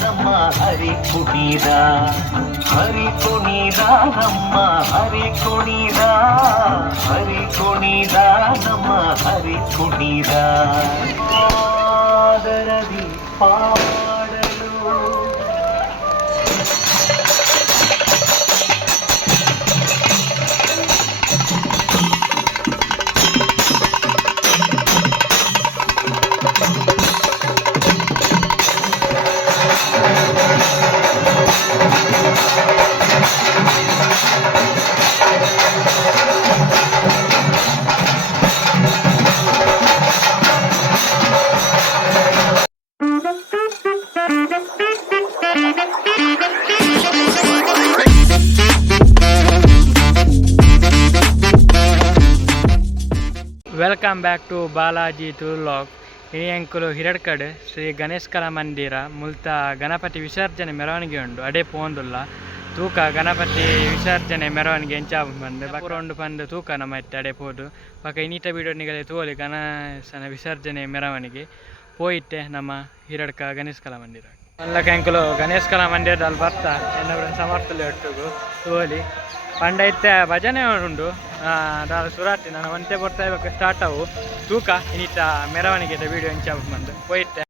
ನಮ್ಮ ಹರಿ ಕುಣಿದ ಹರಿ ಕುಣಿದ ನಮ್ಮ ಹರಿ ಕುಣಿದ ಹರಿ ಕುಣಿದ ನಮ್ಮ ಹರಿ ಕುಣಿದ ಆದರದಿ ಪಾಡಲು welcome back to Balaji tour log. ಈ ಅಂಕುಲು ಹಿರಡ್ಕಡ್ ಶ್ರೀ ಗಣೇಶ್ ಕಲಾ ಮಂದಿರ ಮುಲ್ತ ಗಣಪತಿ ವಿಸರ್ಜನೆ ಮೆರವಣಿಗೆ ಉಂಡು ಅಡೆ ಪೋಂದುಲ್ಲ ತೂಕ ಗಣಪತಿ ವಿಸರ್ಜನೆ ಮೆರವಣಿಗೆ ಎಂಚಾಪು ಬಂದು ಬಕ್ಕೊಂಡು ಬಂದು ತೂಕ ನಮ್ಮ ಅಡೆ ಪೋದು ಪಕ್ಕ ಇನ್ನಿತ ಬಿಡೋನಿಗೆ ತೋಲಿ ಗಣೇಶನ ವಿಸರ್ಜನೆ ಮೆರವಣಿಗೆ ಪೋಯಿಟ್ಟೆ ನಮ್ಮ ಹಿರಡ್ಕ ಗಣೇಶ್ ಕಲಾ ಮಂದಿರ ಅಲ್ಲಕ ಅಂಕುಲು ಗಣೇಶ್ ಕಲಾ ಮಂದಿರದಲ್ಲಿ ಬರ್ತಾ ಎಲ್ಲ ಸಮರ್ಥಲೆ ಒಟ್ಟಿಗೂ ತೋಲಿ ಪಂಡೈತೆ ಭಜನೆ ಉಂಡು ಸುರಾಟಿ ನಾನು ಒಂತೆ ಬರ್ತಾ ಇವಾಗ ಸ್ಟಾರ್ಟ್ ಅವು ತೂಕ ಇನ್ನಿತ ಮೆರವಣಿಗೆ ವಿಡಿಯೋ ಎಂಚಾಪು ಬಂದು ಪೋಯಿಟ್ಟೆ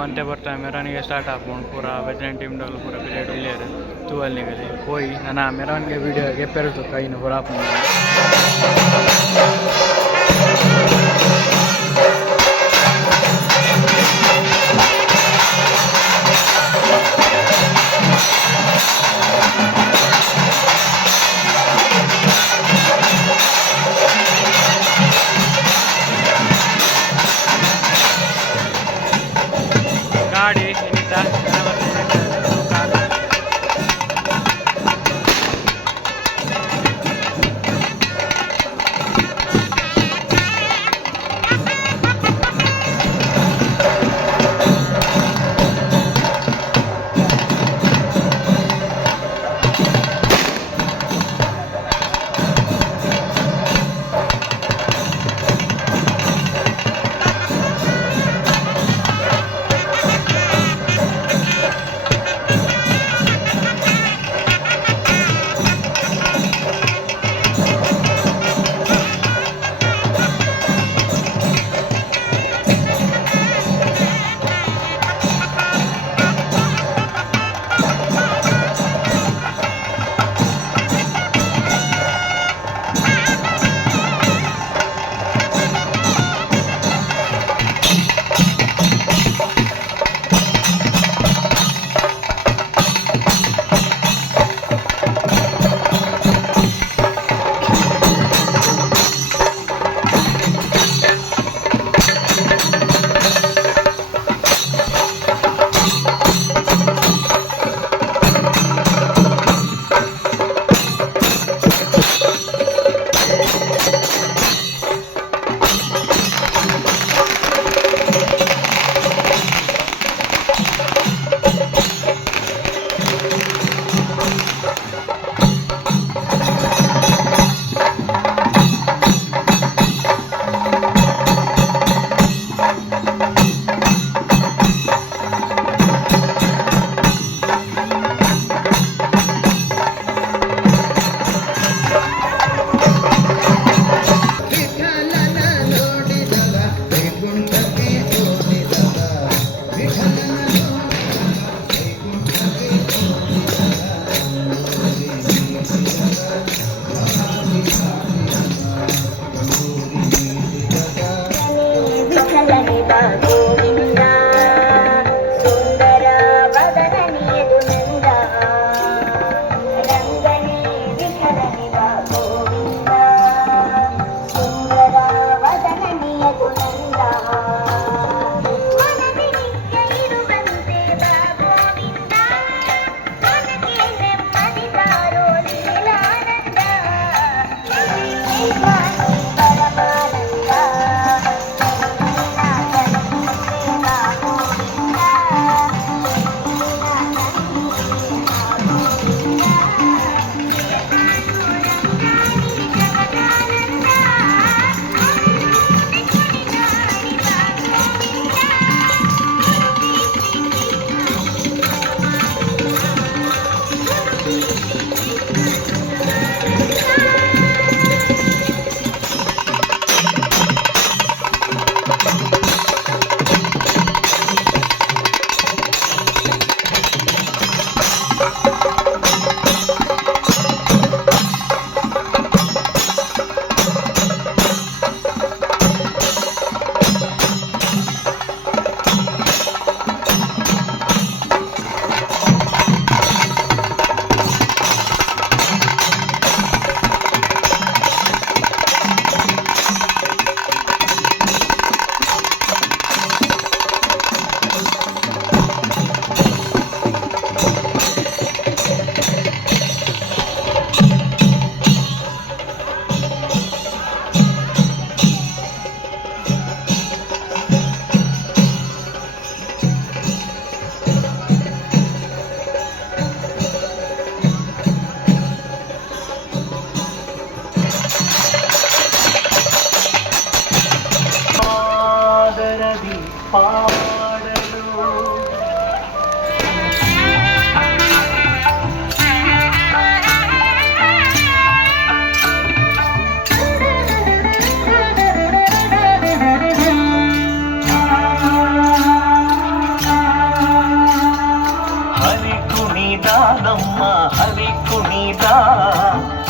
ಒಂಟೆ ಬರ್ತಾ ಮೆರವಣಿಗೆ ಸ್ಟಾರ್ಟ್ ಆಗ್ಬೋದು ಪೂರ ಭಜನೆ ಟೀಮ್ ಡೋಲು ಪೂರ ಬಿಲೇಡ್ ಇಲ್ಲೇರು ತೂವಲ್ ನಿಗಲಿ ಹೋಗಿ ನಾನು ಆ ಮೆರವಣಿಗೆ ವೀಡಿಯೋ ಎಪ್ಪೆರಡು ಕೈನ ಪೂರ ಹಾಕೊಂಡು ಗಾಡಿ ಇನ್ನಿತ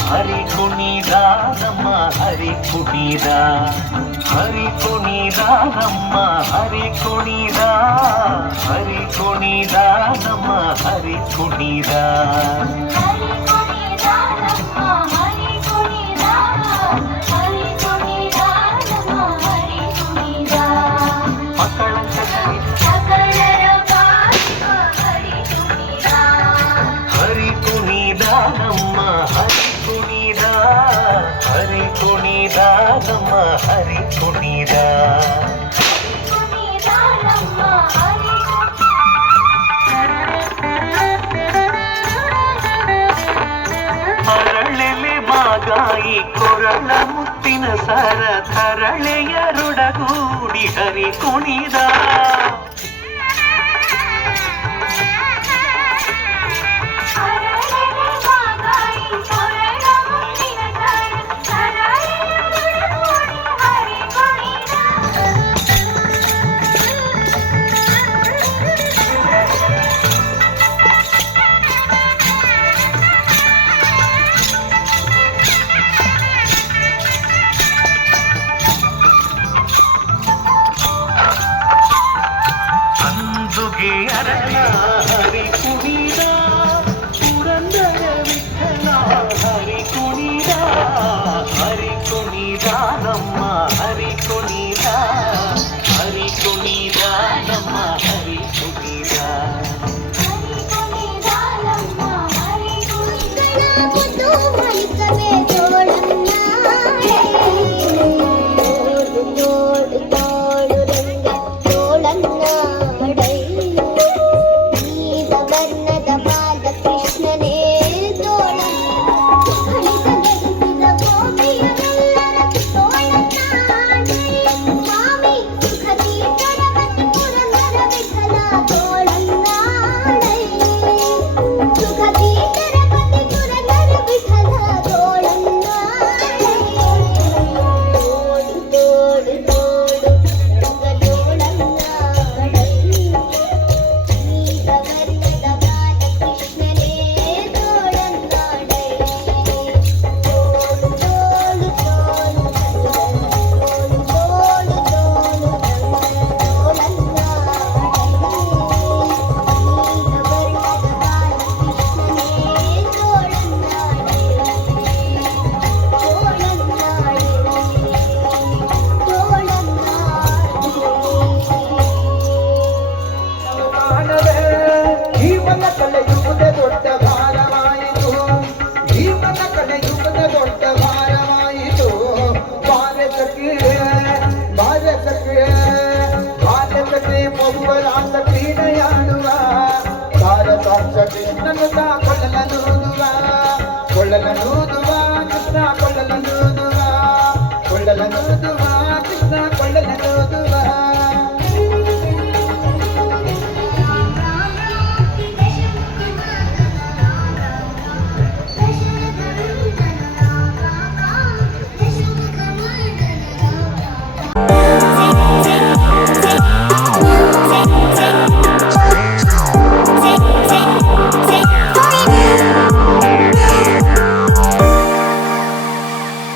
ಹರಿ ಕುಣಿದ ನಮ್ಮ ಹರಿ ಕುಣಿದ ಹರಿ ಕುಣಿದ ನಮ್ಮ ಹರಿ ಕುಣಿದ ಹರಿ ಕುಣಿದ ನಮ್ಮ ಹರಿ ಕುಣಿದ ಹರಿ ಕುಣಿದ ನಮ್ಮ ಹರಿ ಕುಣಿದ ಹರಿ ಕುಣಿದ ನಮ್ಮ ಹರಿ ಕುಣಿದ ಹರಳೆಲೆ ಮಾಗಾಯಿ ಕೊರಳ ಮುತ್ತಿನ ಸರ ತರಳೆಯರೊಡಗೂಡಿ ಹರಿ ಕುಣಿದ ಅರಳ ಹರಿ ಕುಣಿದ ಪುರಂದರ ವಿಠಲ ಹರಿ ಕುಣಿದ ಹರಿ ಕುಣಿದ ನಮ್ಮ ಹರಿ ಕುಣಿದ ಹರಿ ಕುಣಿದ ನಮ್ಮ ಹರಿ ಕುಣಿದ ಕೊಳ್ಳಲನೂದುವ ಕೃಷ್ಣ ಕೊಳ್ಳಲನೂದುವ